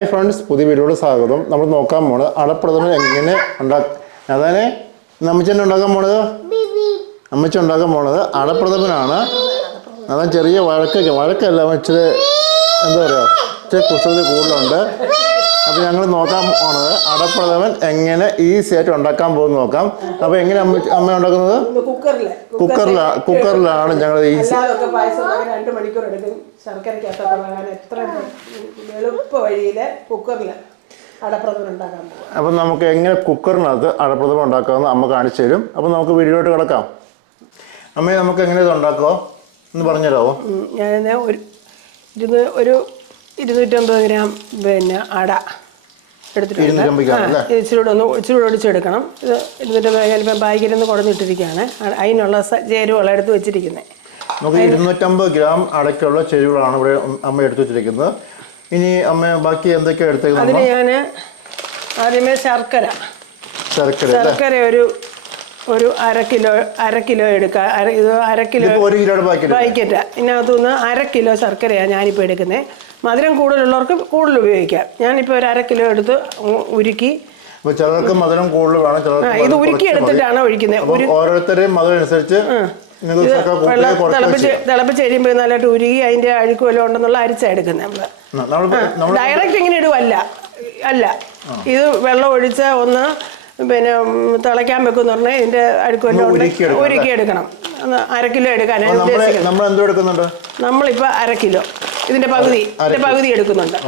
Friends പുതിയ വീഡിയോയുടെ സ്വാഗതം. നമ്മൾ നോക്കാൻ പോണത് അടപ്രഥമൻ എങ്ങനെ ഉണ്ടാക്ക അതായത് അമ്മച്ചന്നെ ഉണ്ടാക്കാൻ പോണത്? അമ്മച്ച ഉണ്ടാക്കാൻ പോണത് അടപ്രഥമനാണ് അതാ ചെറിയ വഴക്കൊക്കെ വഴക്കല്ല ഇച്ചിരി എന്താ പറയുക ഇച്ചിരി കുസൃതി കൂടുതലുണ്ട്. അപ്പോൾ ഞങ്ങൾ നോക്കാൻ പോണത് അടപ്രഥമൻ എങ്ങനെ ഈസി ആയിട്ട് ഉണ്ടാക്കാൻ പോകുന്ന നോക്കാം. അപ്പോൾ എങ്ങനെ അമ്മ അമ്മ ഉണ്ടാക്കുന്നത്? കുക്കറിലാണ് കുക്കറിലാണ് ഞങ്ങൾ ഈസി അപ്പൊ രണ്ട് മണിക്കൂർ എടുക്കും. എത്ര എളുപ്പ അപ്പം നമുക്ക് എങ്ങനെ കുക്കറിനകത്ത് അടപ്രഥമൻ ഉണ്ടാക്കാമെന്ന് അമ്മ കാണിച്ചു തരും. അപ്പം നമുക്ക് വീഡിയോയിട്ട് കിടക്കാം. അമ്മയെ നമുക്ക് എങ്ങനെ ഇത് ഉണ്ടാക്കുമോ എന്ന് പറഞ്ഞുതരാമോ ഞാൻ ഒരു ഇരുന്ന് ഒരു ഇരുന്നൂറ്റമ്പത് ഗ്രാം പിന്നെ അട. എടുത്തിട്ടുണ്ട്. ഇച്ചിരി കൂടെ ഒന്ന് ഇച്ചിരി കൂടെ ഒടിച്ചെടുക്കണം ഇത് ഇരുന്നൂറ്റമ്പത് ചിലപ്പോൾ ബാഗിലൊന്ന് കുടഞ്ഞിട്ടിരിക്കുകയാണ് അ- അതിനുള്ള സ- എടുത്ത് വെച്ചിരിക്കുന്നത്. നമുക്ക് ഇരുന്നൂറ്റമ്പത് ഗ്രാം അടയ്ക്കുള്ള ചേരുവകളാണ് ഇവിടെ അമ്മ എടുത്തു വെച്ചിരിക്കുന്നത്. ഇനി അമ്മ ബാക്കി എന്തൊക്കെയാണ് എടുത്തേക്കുന്നത് അതിന് ഞാൻ ആദ്യമേ ശർക്കര. ശർക്കര ശർക്കര ഒരു ഒരു അര കിലോ അര കിലോ എടുക്കുക അര ഇത് അര കിലോ ഒരു കിലോയുടെ പാക്കറ്റ് പാക്കറ്റ്. ഇതിനകത്തുനിന്ന് അര കിലോ ശർക്കരയാണ് ഞാനിപ്പോൾ എടുക്കുന്നത് മധുരം കൂടുതലുള്ളവർക്ക് കൂടുതൽ ഉപയോഗിക്കാം. ഞാനിപ്പോൾ ഒരു അര കിലോ എടുത്ത് ഉരുക്കി. അപ്പോൾ ചിലർക്ക് മധുരം കൂടുതൽ വേണം ചിലർക്ക് ഇത് ഉരുക്കി. എടുത്തിട്ടാണ് ഒഴിക്കുന്നത്. ഓരോരുത്തരെയും മധുരം അനുസരിച്ച് തിളപ്പിച്ച് തിളപ്പിച്ച് കഴിയുമ്പോൾ നല്ലതായിട്ട് ഉരുകി അതിന്റെ അഴുക്കും എല്ലാം ഉണ്ടെന്നുള്ള അരിച്ചാണ് എടുക്കുന്നത് നമ്മൾ ഡയറക്റ്റ് ഇങ്ങനെ ഇടുവല്ല. അല്ല. ഇത് വെള്ളം ഒഴിച്ച് ഒന്ന് പിന്നെ തിളയ്ക്കാൻ വെക്കുമെന്ന് പറഞ്ഞാൽ ഇതിന്റെ അഴുക്ക് വല്ലതും ഒന്ന് ഉണ്ടെങ്കിൽ ഉരുക്കിയെടുക്കണം, ഉരുക്കി എടുക്കണം. അര കിലോ എടുക്കുന്നുണ്ട്? നമ്മളിപ്പോൾ അര കിലോ. ഇതിന്റെ പകുതി ഇതിന്റെ പകുതി എടുക്കുന്നുണ്ട്.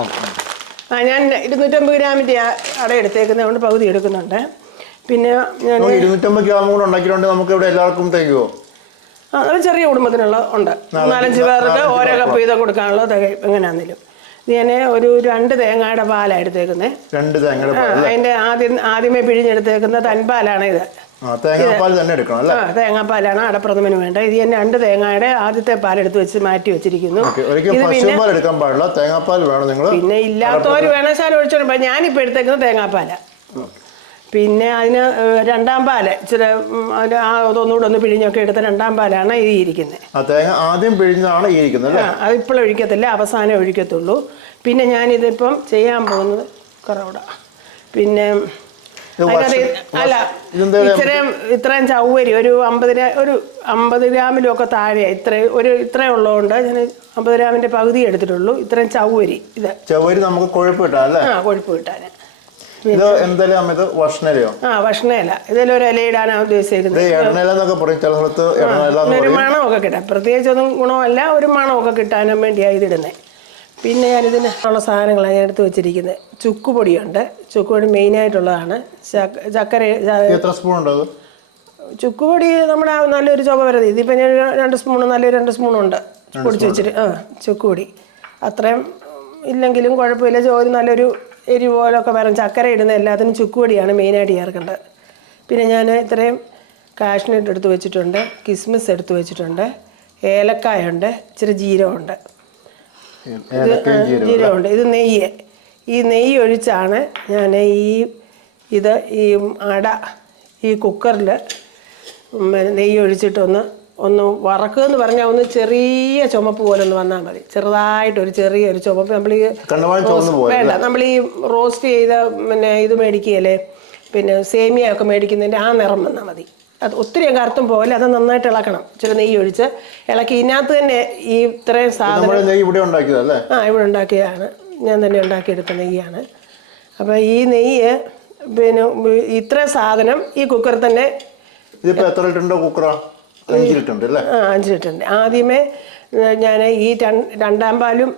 ആ, ഞാൻ ഇരുന്നൂറ്റമ്പത് ഗ്രാമിന്റെ അട എടുത്തേക്കുന്നത് കൊണ്ട് പകുതി എടുക്കുന്നുണ്ട്. പിന്നെ ഞാൻ ഇരുന്നൂറ്റമ്പത് ഗ്രാം കൂടെ ഉണ്ടാക്കിയിട്ടുണ്ട് നമുക്ക് ഇവിടെ എല്ലാവർക്കും തികയോ ആ, അത് ചെറിയ കുടുംബത്തിനുള്ള ഉണ്ട്. നാലഞ്ച് പേർക്ക് ഓരോ കപ്പ് വീതം കൊടുക്കാനുള്ള തികയും എങ്ങനെയാണെങ്കിലും. ഞാൻ ഒരു രണ്ട് തേങ്ങയുടെ പാലാണ് എടുത്തേക്കുന്നത് രണ്ട് തേങ്ങയുടെ അതിന്റെ ആദ്യം ആദ്യമേ പിഴിഞ്ഞെടുത്തേക്കുന്ന തൻപാലാണ് ഇത്. തേങ്ങാപ്പാൽ തന്നെ എടുക്കണം അല്ലേ? തേങ്ങാപ്പാലാണ് അടപ്രഥമന് വേണ്ടത്. ഇത് ഞാൻ രണ്ട് തേങ്ങയുടെ ആദ്യത്തെ പാൽ എടുത്ത് വെച്ച് മാറ്റി വെച്ചിരിക്കുന്നു. ഓക്കെ ഒരിക്കലും പശുപാൽ എടുക്കാൻ പാടില്ല. തേങ്ങാപ്പാൽ വേണം നിങ്ങൾ പിന്നെ ഇല്ലാത്തവർ വേണേശാലും ഒഴിച്ചോണ്ട് ഞാനിപ്പോൾ എടുത്തേക്കുന്നത് തേങ്ങാപ്പാല. പിന്നെ അതിന് രണ്ടാം പാൽ ഇച്ചിരി ആ അതൊന്നുകൂടെ ഒന്ന് പിഴിഞ്ഞൊക്കെ എടുത്ത രണ്ടാം പാലാണ് ഈ ഇരിക്കുന്നത് തേങ്ങ ആദ്യം പിഴിഞ്ഞാണ് ഈ ഇരിക്കുന്നത് അല്ലേ? ആ അതിപ്പോൾ ഒഴിക്കത്തില്ല. അവസാനം ഒഴിക്കത്തുള്ളൂ. പിന്നെ ഞാനിതിപ്പം ചെയ്യാൻ പോകുന്നത് കറവട. പിന്നെ അല്ല ഇത്രയും ഇത്രയും ചൗവരി ഒരു അമ്പത് ഗ്രാ- ഒരു അമ്പത് ഗ്രാമിലും ഒക്കെ താഴെ ഇത്ര ഒരു ഇത്രയും ഉള്ളതുകൊണ്ട് ഞാൻ അമ്പത് ഗ്രാമിന്റെ പകുതി എടുത്തിട്ടുള്ളൂ. ഇത്രയും ചൗവരി ഇത്. ചവ്വരി നമുക്ക് കൊഴുപ്പ് കിട്ടാം അല്ലേ? ആ കൊഴുപ്പ് കിട്ടാൻ ഇത് എന്തായാലും അമ്മ ഇത്? വർഷനലയോ ആ ഭക്ഷണമില്ല ഇതിലൊരു ഒരു ഇലയിടാനാണ് ഇത് ഉദ്ദേശിച്ചിരിക്കുന്നത് എണ്ണയില എന്നൊക്കെ പറയും ചില സ്ഥലത്ത് ഒരു മണമൊക്കെ കിട്ടാം. പ്രത്യേകിച്ചൊന്നും ഗുണമല്ല ഒരു മണമൊക്കെ കിട്ടാനും വേണ്ടിയാണ് ഇതിടുന്നത് പിന്നെ ഞാനിതിന് ഉള്ള സാധനങ്ങളാണ് ഞാൻ എടുത്ത് വെച്ചിരിക്കുന്നത് ചുക്കുപൊടിയുണ്ട്. ചുക്കുപൊടി മെയിനായിട്ടുള്ളതാണ് ചക്ക ചക്കര എത്ര സ്പൂൺ ഉണ്ട് അത്? ചുക്കുപൊടി നമ്മുടെ നല്ലൊരു ചുവ വരുന്നത് ഇതിപ്പോൾ ഞാൻ ഒരു രണ്ട് സ്പൂൺ നല്ലൊരു രണ്ട് സ്പൂണുണ്ട് പൊടിച്ച് വെച്ചിട്ട്. ആ ചുക്കുപൊടി. അത്രയും ഇല്ലെങ്കിലും കുഴപ്പമില്ല. ചോറ് നല്ലൊരു എരി പോലൊക്കെ വരും ചക്കര ഇടുന്ന എല്ലാത്തിനും ചുക്കുപൊടിയാണ് മെയിനായിട്ട് ചേർക്കേണ്ടത്. പിന്നെ ഞാൻ ഇത്രയും കാഷ്നട്ട് എടുത്ത് വെച്ചിട്ടുണ്ട്. കിസ്മിസ് എടുത്ത് വെച്ചിട്ടുണ്ട്. ഏലക്കായ ഉണ്ട് ഇച്ചിരി ജീരകമുണ്ട്. ജീരകം ജീരകമുണ്ട്. ഇത് നെയ്യ്. ഈ നെയ്യ് ഒഴിച്ചാണ് ഞാൻ ഈ ഇത് ഈ അട ഈ കുക്കറിൽ നെയ്യ് ഒഴിച്ചിട്ടൊന്ന് ഒന്ന് വറക്കുക എന്ന് പറഞ്ഞാൽ ഒന്ന് ചെറിയ ചുമപ്പ് പോലെ ഒന്ന് വന്നാൽ മതി. ചെറുതായിട്ടൊരു ചെറിയൊരു ചുമപ്പ്. നമ്മൾ ഈ വേണ്ട. നമ്മൾ ഈ റോസ്റ്റ് ചെയ്ത പിന്നെ ഇത് മേടിക്കുകയല്ലേ? പിന്നെ സേമിയ ഒക്കെ മേടിക്കുന്നതിന്റെ ആ നിറം വന്നാൽ മതി. അത് ഒത്തിരി കറുത്തും പോലെ അത് നന്നായിട്ട് ഇളക്കണം. ഇച്ചിരി നെയ്യ് ഒഴിച്ച് ഇളക്കി. ഇതിനകത്ത് തന്നെ ഈ ഇത്രയും സാധനം ഇവിടെ ഉണ്ടാക്കിയതല്ലേ? ആ ഇവിടെ ഉണ്ടാക്കിയതാണ്. ഞാൻ തന്നെ ഉണ്ടാക്കിയെടുത്ത നെയ്യാണ്. അപ്പോൾ ഈ നെയ്യ് പിന്നെ ഇത്ര സാധനം ഈ കുക്കറിൽ തന്നെ ഇതിപ്പോ എത്ര ലിറ്ററിന്റെ കുക്കറ? അഞ്ച് ലിറ്റർ ഉണ്ട് അല്ലേ? ആ, അഞ്ച് ലിറ്ററിന്റെ ആദ്യമേ ഞാൻ ഈ രണ്ടാം പാലും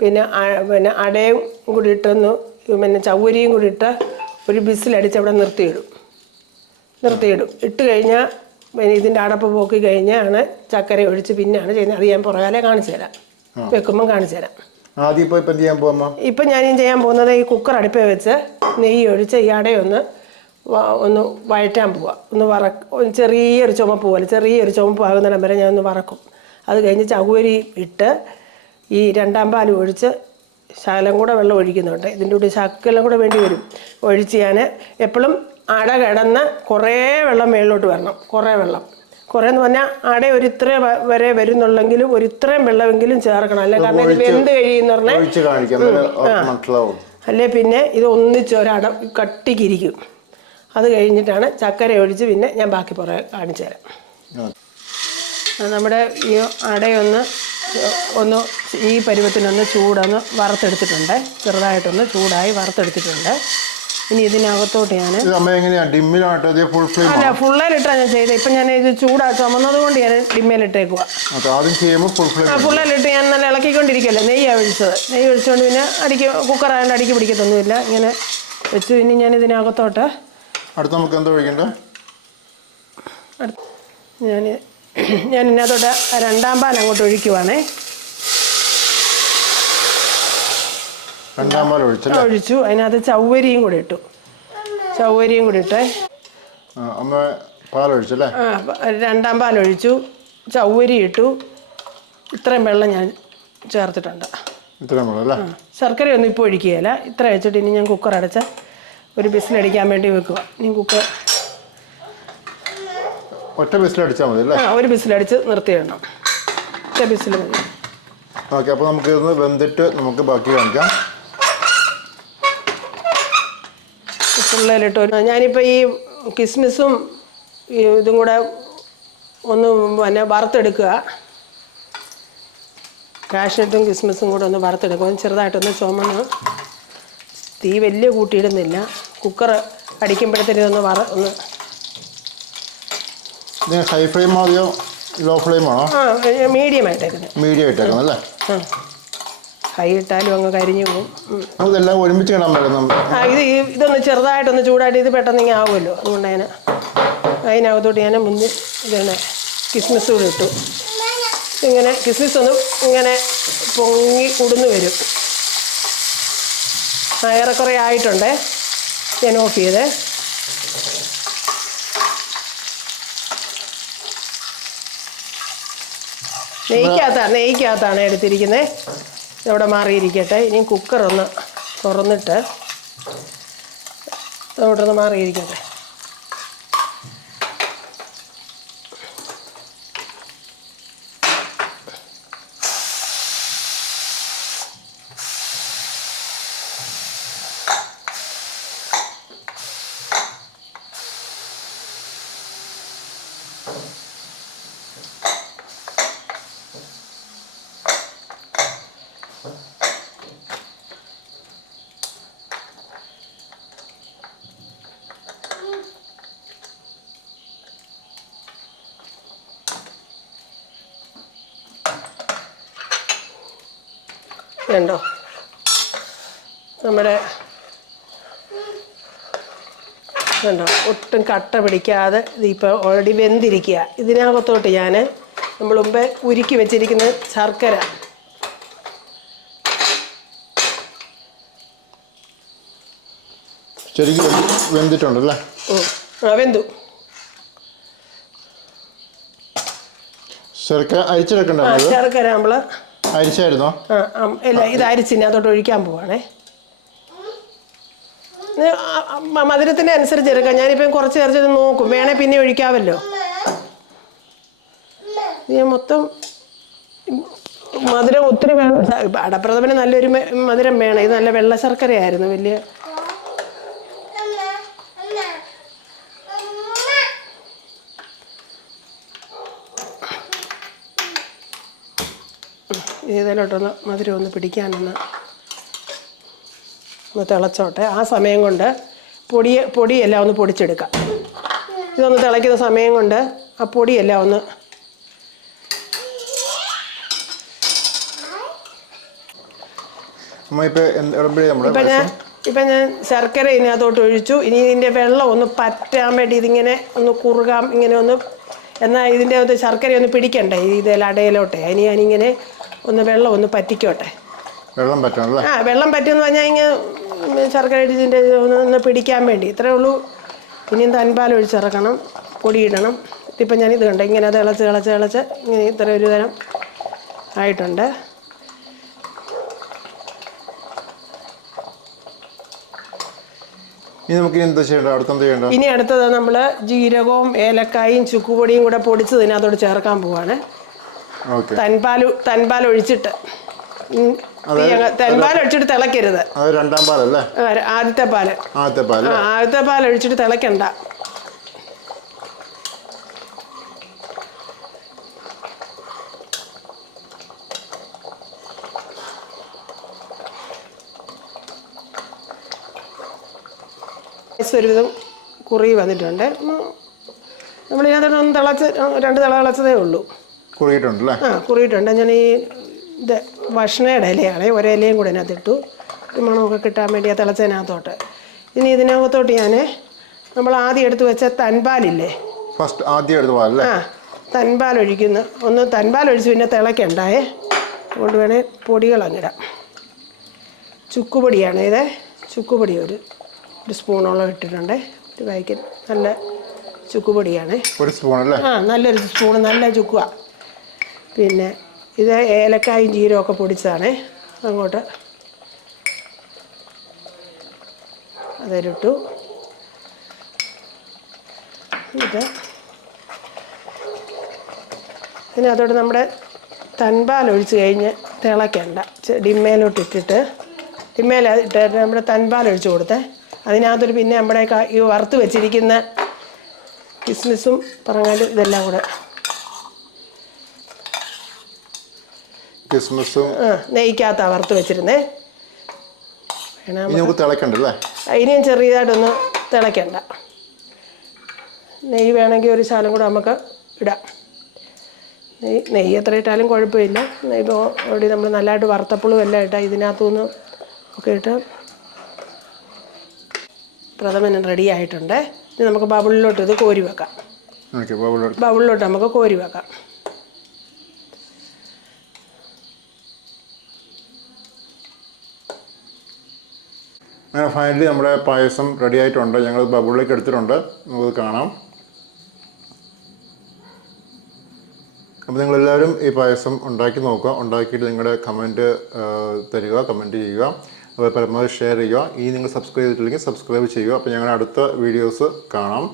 പിന്നെ പിന്നെ അടയും കൂടി ഇട്ടൊന്ന് പിന്നെ ചൗവരിയും കൂടി ഇട്ട് ഒരു ബിസിലടിച്ച് അവിടെ നിർത്തിയിടും. നിർത്തിയിടും. ഇട്ട് കഴിഞ്ഞാൽ പിന്നെ ഇതിന്റെ അടപ്പ് പോക്കി കഴിഞ്ഞാണ് ചക്കര ഒഴിച്ച് പിന്നെയാണ് ചെയ്യുന്നത്. അത് ഞാൻ പുറകാലെ കാണിച്ചു തരാം. വെക്കുമ്പം കാണിച്ചു തരാം. ആദ്യം ഇപ്പൊ ചെയ്യാൻ ഇപ്പം ഞാൻ ചെയ്യാൻ പോകുന്നത് ഈ കുക്കർ അടുപ്പേ വെച്ച് നെയ്യ് ഒഴിച്ച് ഈ അടയൊന്ന് ഒന്ന് വഴറ്റാൻ പോവാം. ഒന്ന് വറ ചെറിയൊരു ചുമപ്പ് പോലെ ചെറിയൊരു ചുമപ്പ് ആകുന്നിടം വരെ ഞാൻ ഒന്ന് വറക്കും. അത് കഴിഞ്ഞ് ചകുവരി ഇട്ട് ഈ രണ്ടാം പാൽ ഒഴിച്ച് ശകലം കൂടെ വെള്ളം ഒഴിക്കുന്നുണ്ട്. ഇതിന്റെ കൂടെ ശകലം കൂടെ വേണ്ടി വരും. ഒഴിച്ച് ഞാൻ എപ്പോഴും അട കിടന്ന് കുറേ വെള്ളം മേളിലോട്ട് വരണം. കുറേ വെള്ളം. കുറേ എന്ന് പറഞ്ഞാൽ അട ഒരു ഇത്ര വരെ വരുന്നുള്ളെങ്കിലും ഒരു ഇത്രയും വെള്ളമെങ്കിലും ചേർക്കണം. അല്ലെ? കാരണം ഇത് വെന്ത് കഴിയുന്ന പറഞ്ഞാൽ അല്ലെ? പിന്നെ ഇത് ഒന്നിച്ച് ഒരട കട്ടിക്കിരിക്കും. അത് കഴിഞ്ഞിട്ടാണ് ചക്കര ഒഴിച്ച് പിന്നെ ഞാൻ ബാക്കി പുറകെ കാണിച്ചു തരാം. നമ്മുടെ ഈ അടയൊന്ന് ഒന്ന് ഈ പരുവത്തിനൊന്ന് ചൂടൊന്ന് വറുത്തെടുത്തിട്ടുണ്ട്. ചെറുതായിട്ടൊന്ന് ചൂടായി വറുത്തെടുത്തിട്ടുണ്ട്. ഇനി ഇതിനകത്തോട്ട് ഞാൻ ഇത് അമ്മ എങ്ങനെയാ? ഡിമ്മിലാട്ടോ? അതേ ഫുൾ ഫ്ലെയിം അല്ല ഫുള്ളയിലിട്ടാണ് ഞാൻ ചെയ്തത് ഇപ്പം ഞാൻ ഇത് ചൂടാ ചുമന്നത് കൊണ്ട് ഞാൻ ഡിമ്മയിലിട്ടേക്കുക ഫുള്ളായിട്ട് ആദ്യം ചെയ്യുമ്പോൾ ഫുൾ ഫ്ലെയിം ആ ഫുള്ളയിലിട്ട് ഞാൻ നല്ല ഇളക്കിക്കൊണ്ടിരിക്കുകയല്ലേ നെയ്യാണ് ഒഴിച്ചത്. നെയ്യ് ഒഴിച്ചുകൊണ്ട് പിന്നെ അടിക്ക് കുക്കറായതുകൊണ്ട് അടിക്ക് പിടിക്കത്തൊന്നുമില്ല. ഇങ്ങനെ വെച്ചു. ഇനി ഞാൻ ഇതിനകത്തോട്ട് അടുത്ത നമുക്ക് എന്താ ഒഴിക്കണ്ടേ? ഞാൻ ഞാൻ ഇതിനകത്തോട്ട് രണ്ടാം പാൽ അങ്ങോട്ട് ഒഴിക്കുവാണേ. ഒഴിച്ചു. അതിനകത്ത് ചവ്വരിയും കൂടി ഇട്ടു. ചവ്വരിയും കൂടി ഇട്ടേ. അമ്മ പാൽ ഒഴിച്ചല്ലേ? ആ പ- രണ്ടാം പാൽ ഒഴിച്ചു. ചൗവരി ഇട്ടു. ഇത്രയും വെള്ളം ഞാൻ ചേർത്തിട്ടുണ്ട്. ഇത്രയും വെള്ളം അല്ലേ? ശർക്കരയൊന്നും ഇപ്പോൾ ഒഴിക്കുകയില്ല. ഇത്ര വെച്ചിട്ട് ഇനി ഞാൻ കുക്കർ അടച്ച ഒരു ബിസിലടിക്കാൻ വേണ്ടി വെക്കുക. ഇനി കുക്കർ ഒറ്റ ബിസിലടിച്ചാൽ മതി അല്ലേ? ഒരു ബിസിലടിച്ച് നിർത്തിയിടണം ഒറ്റ ബിസിൽ മതി. ഓക്കെ അപ്പോൾ നമുക്ക് ഇതൊന്ന് വെന്തിട്ട് നമുക്ക് ബാക്കി കാണിക്കാം. ഫുള്ളിലിട്ട് ഒരു ഞാനിപ്പോൾ ഈ കിസ്മിസും ഇതും കൂടെ ഒന്ന് പിന്നെ വറുത്തെടുക്കുക. കാഷ്നട്ടും കിസ്മിസും കൂടെ ഒന്ന് വറുത്തെടുക്കുക. ഒന്ന് ചെറുതായിട്ടൊന്ന് ചുമന്ന് തീ വലിയ കൂട്ടിയിടുന്നില്ല. കുക്കർ അടിക്കുമ്പോഴത്തേനും ഒന്ന് വറ ഒന്ന് ഹൈ ഫ്ലെയിം മതിയോ ലോ ഫ്ലെയിം ആണോ? ആ മീഡിയം ആയിട്ടേക്കുന്നത്. മീഡിയം ആയിട്ടേക്കുന്നത് അല്ലേ? ആ. കൈ ഇട്ടാലും അങ്ങ് കരിഞ്ഞു പോകും. അതെല്ലാം ഒരുമിച്ച് ഇടാൻ പറ്റും ആ ഇത് ഈ ഇതൊന്ന് ചെറുതായിട്ടൊന്ന് ചൂടായിട്ട് ഇത് പെട്ടെന്ന് ഇങ്ങനെ ആവുമല്ലോ. അതുകൊണ്ട് അതിനെ അതിനകത്തോട്ട് ഞാൻ മുന്നിൽ ഇതാണ് കിസ്മിസ് കൂടി ഇട്ടു. ഇങ്ങനെ കിസ്മിസ് ഒന്ന് ഇങ്ങനെ പൊങ്ങി കുടുന്ന് വരും. ഏറെക്കുറെ ആയിട്ടുണ്ട്. ഞാൻ ഓഫ് ചെയ്തേ. നെയ്ക്കകത്താണ് നെയ്ക്കകത്താണ് എടുത്തിരിക്കുന്നത് ഇവിടെ മാറിയിരിക്കട്ടെ. ഇനി കുക്കറൊന്ന് തുറന്നിട്ട് അവിടെ നിന്ന് മാറിയിരിക്കട്ടെ. കണ്ടോ? നമ്മുടെ കണ്ടോ? ഒട്ടും കട്ട പിടിക്കാതെ ഇതിപ്പോൾ ഓൾറെഡി വെന്തിരിക്കുക. ഇതിനകത്തോട്ട് ഞാൻ നമ്മൾ മുമ്പേ ഉരുക്കി വെച്ചിരിക്കുന്ന ശർക്കര. ശരിക്കും വെന്തിട്ടുണ്ടല്ലേ. ആ വെന്തു. ശർക്കര അരിച്ചെടുക്കണ്ടേ ശർക്കര നമ്മൾ അരിച്ചായിരുന്നോ? ഇല്ല ഇത് അരിച്ചിനകത്തോട്ട് ഒഴിക്കാൻ പോവാണേ. മധുരത്തിന്റെ അനുസരിച്ച് എടുക്കാം. ഞാനിപ്പം കുറച്ച് ചേർച്ചിട്ട് നോക്കും. വേണേ പിന്നെ ഒഴിക്കാമല്ലോ ഞാൻ മൊത്തം മധുരം ഒത്തിരി വേണം. അടപ്രഥമന് നല്ലൊരു മധുരം വേണം. ഇത് നല്ല വെള്ള ശർക്കരയായിരുന്നു. വലിയ ഇതിലോട്ടൊന്ന് മധുരം ഒന്ന് പിടിക്കാനൊന്ന് ഒന്ന് തിളച്ചോട്ടെ. ആ സമയം കൊണ്ട് പൊടി പൊടിയെല്ലാം ഒന്ന് പൊടിച്ചെടുക്കാം. ഇതൊന്ന് തിളയ്ക്കുന്ന സമയം കൊണ്ട് ആ പൊടിയെല്ലാം ഒന്ന് ഇപ്പൊ ഞാൻ ഇപ്പം ഞാൻ ശർക്കര ഇതിനകത്തോട്ട് ഒഴിച്ചു. ഇനി ഇതിന്റെ വെള്ളം ഒന്ന് പറ്റാൻ വേണ്ടി ഇതിങ്ങനെ ഒന്ന് കുറുകാം ഇങ്ങനെ ഒന്ന്. എന്നാൽ ഇതിന്റെ അകത്ത് ശർക്കര ഒന്ന് പിടിക്കണ്ടേ? ഇതിൽ അടയിലോട്ടെ. ഇനി ഞാനിങ്ങനെ ഒന്ന് വെള്ളം ഒന്ന് പറ്റിക്കോട്ടെ. വെള്ളം പറ്റണം ആ വെള്ളം പറ്റുമെന്ന് പറഞ്ഞാൽ ഇങ്ങനെ ശർക്കര ഇടിച്ചിന്റെ ഒന്ന് പിടിക്കാൻ വേണ്ടി. ഇത്രേ ഉള്ളൂ. ഇനിയും തൻപാൽ ഒഴിച്ചിറക്കണം പൊടിയിടണം. ഇപ്പം ഞാൻ ഇത് കണ്ടോ ഇങ്ങനെ തിളച്ച് തിളച്ച് തിളച്ച് ഇങ്ങനെ ഇത്ര ഒരു തരം ആയിട്ടുണ്ട്. ഇനി നമുക്ക് ഇനി എന്താ ചെയ്യേണ്ടത്? അടുത്തെന്ത് ചെയ്യേണ്ട ഇനി അടുത്തത് നമ്മൾ ജീരകവും ഏലക്കായും ചുക്കുപൊടിയും കൂടെ പൊടിച്ച് ഇതിനകത്തോട് ചേർക്കാൻ പോവാണ്. തൻപാൽ തൻപാൽ ഒഴിച്ചിട്ട്. തൻപാൽ ഒഴിച്ചിട്ട് തിളക്കരുത്. രണ്ടാം പാലല്ലേ? ആദ്യത്തെ പാൽ. ആദ്യത്തെ പാൽ ആദ്യത്തെ പാൽ ഒഴിച്ചിട്ട് തിളക്കണ്ട. ഒരുവിധം കുറി വന്നിട്ടുണ്ട്. നമ്മളിതൊന്നും ഒന്ന് തിളച്ച് രണ്ട് തിള തിളച്ചതേ ഉള്ളൂ. കുറിയിട്ടുണ്ടല്ലേ ആ കുറിയിട്ടുണ്ട് ഞാൻ ഈ ഇത് ഭക്ഷണയുടെ ഇലയാണ് ഒരിലയും കൂടെ അതിനകത്തിട്ടു. മണമൊക്കെ കിട്ടാൻ വേണ്ടി ആ തിളച്ചതിനകത്തോട്ട്. ഇനി ഇതിനകത്തോട്ട് ഞാൻ നമ്മൾ ആദ്യം എടുത്തു വെച്ച തൻപാലില്ലേ? ഫസ്റ്റ് ആദ്യം എടുത്തു പാലല്ലേ? ആ തൻപാൽ ഒഴിക്കുന്നു. ഒന്ന് തൻപാൽ ഒഴിച്ച് പിന്നെ തിളക്കണ്ടായേ. അതുകൊണ്ട് വേണേൽ പൊടികൾ അങ്ങിടാം ചുക്കുപൊടിയാണ് ഇത്. ചുക്കുപൊടി ഒരു ഒരു സ്പൂണോളം ഇട്ടിട്ടുണ്ട്. ഒരു പാക്കറ്റ് നല്ല ചുക്കുപൊടിയാണ്. ഒരു സ്പൂൺ അല്ലേ ആ നല്ലൊരു സ്പൂൺ നല്ല ചുക്കുക പിന്നെ ഇത് ഏലക്കായും ജീരകമൊക്കെ പൊടിച്ചതാണ്. അങ്ങോട്ട് അതിലിട്ടു പിന്നെ അതോടെ നമ്മുടെ തൻപാൽ ഒഴിച്ച് കഴിഞ്ഞ് തിളയ്ക്കണ്ട. ഡിമ്മയിലോട്ട് ഇട്ടിട്ട്. ഡിമ്മയിലിട്ട് നമ്മുടെ തൻപാൽ ഒഴിച്ച് കൊടുത്തേ. അതിനകത്തൊരു പിന്നെ നമ്മുടെ ഈ വറുത്ത് വെച്ചിരിക്കുന്ന കിസ്മിസും പറഞ്ഞാലും ഇതെല്ലാം കൂടെ കിസ്മിസും നെയ്ക്കകത്താണ് വറുത്ത് വെച്ചിരുന്നേ. നമുക്ക് തിളക്കണ്ടല്ലേ? ഇനിയും ചെറിയതായിട്ടൊന്ന് തിളക്കണ്ട. നെയ്യ് വേണമെങ്കിൽ ഒരു ശാലം കൂടെ നമുക്ക് ഇടാം. നെയ്യ് നെയ്യ് എത്ര ഇട്ടാലും കുഴപ്പമില്ല. ഇപ്പോൾ ഓടി നമ്മൾ നല്ലതായിട്ട് വറുത്തപ്പുളും എല്ലാം ഇട്ടാൽ ഇതിനകത്തുനിന്ന് ഒക്കെ ഇട്ട് പ്രഥമൻ റെഡി ആയിട്ടുണ്ട്. ഇനി നമുക്ക് ബബിളിലോട്ട് ഇത് കോരി വെക്കാം. ബബിളിലോട്ട് നമുക്ക് കോരി വെക്കാം. ഫൈനലി നമ്മുടെ പായസം റെഡി ആയിട്ടുണ്ട്. ഞങ്ങൾ ബബിളിലേക്ക് എടുത്തിട്ടുണ്ട്. നമുക്ക് കാണാം. അപ്പോൾ നിങ്ങളെല്ലാവരും ഈ പായസം ഉണ്ടാക്കി നോക്കുക. ഉണ്ടാക്കിയിട്ട് നിങ്ങളുടെ കമന്റ് തരിക കമന്റ് ചെയ്യുക. അതുപോലെ പരമാവധി ഷെയർ ചെയ്യുക. ഈ നിങ്ങൾ സബ്സ്ക്രൈബ് ചെയ്തിട്ടില്ലെങ്കിൽ സബ്സ്ക്രൈബ് ചെയ്യുക. അപ്പോൾ ഞങ്ങളുടെ അടുത്ത വീഡിയോസ് കാണാം.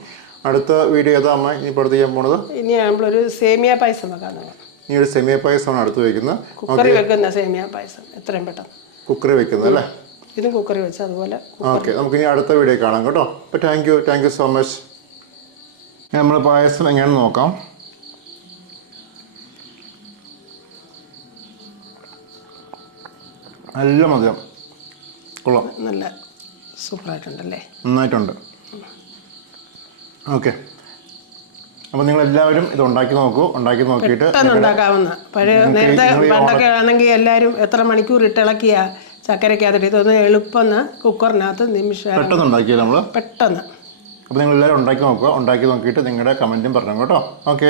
അടുത്ത വീഡിയോ ഏതാ അമ്മ? ഇനി ഇപ്പോൾ ചെയ്യാൻ പോണത്? ഇനി നമ്മളൊരു സേമിയ പായസം വെക്കാൻ ഇനി ഒരു സേമിയ പായസമാണ് അടുത്ത് വയ്ക്കുന്നത് കുക്കറി വെക്കുന്ന സേമിയ പായസം. എത്രയും പെട്ടെന്ന്. കുക്കറി വെക്കുന്നത് അല്ലേ? ഇതും കുക്കറി വെച്ച് അതുപോലെ ഓക്കെ നമുക്ക് ഇനി അടുത്ത വീഡിയോ കാണാം കേട്ടോ. അപ്പോൾ thank you thank you so much നമ്മൾ പായസം എങ്ങനെ നോക്കാം. നല്ല മധുരം. കൊള്ളാം. നല്ല സൂപ്പറായിട്ടുണ്ടല്ലേ? നന്നായിട്ടുണ്ട്. ഓക്കെ അപ്പോൾ നിങ്ങളെല്ലാവരും ഇത് ഉണ്ടാക്കി നോക്കൂ. ഉണ്ടാക്കി നോക്കിയിട്ട് പെട്ടെന്ന് ഉണ്ടാക്കാവുന്ന. പഴയ നേരത്തെ നിങ്ങൾ പണ്ടൊക്കെ ആണെങ്കിൽ എല്ലാവരും എത്ര മണിക്കൂർ ഇട്ടിളക്കിയ ചക്കരക്കകത്തിട്ട് ഇതൊന്ന് എളുപ്പം കുക്കറിനകത്ത് നിമിഷം പെട്ടെന്ന് ഉണ്ടാക്കിയാൽ നമ്മൾ പെട്ടെന്ന്. അപ്പോൾ നിങ്ങൾ എല്ലാവരും ഉണ്ടാക്കി നോക്കുക. ഉണ്ടാക്കി നോക്കിയിട്ട് നിങ്ങളുടെ കമന്റും പറഞ്ഞു കേട്ടോ. ഓക്കെ.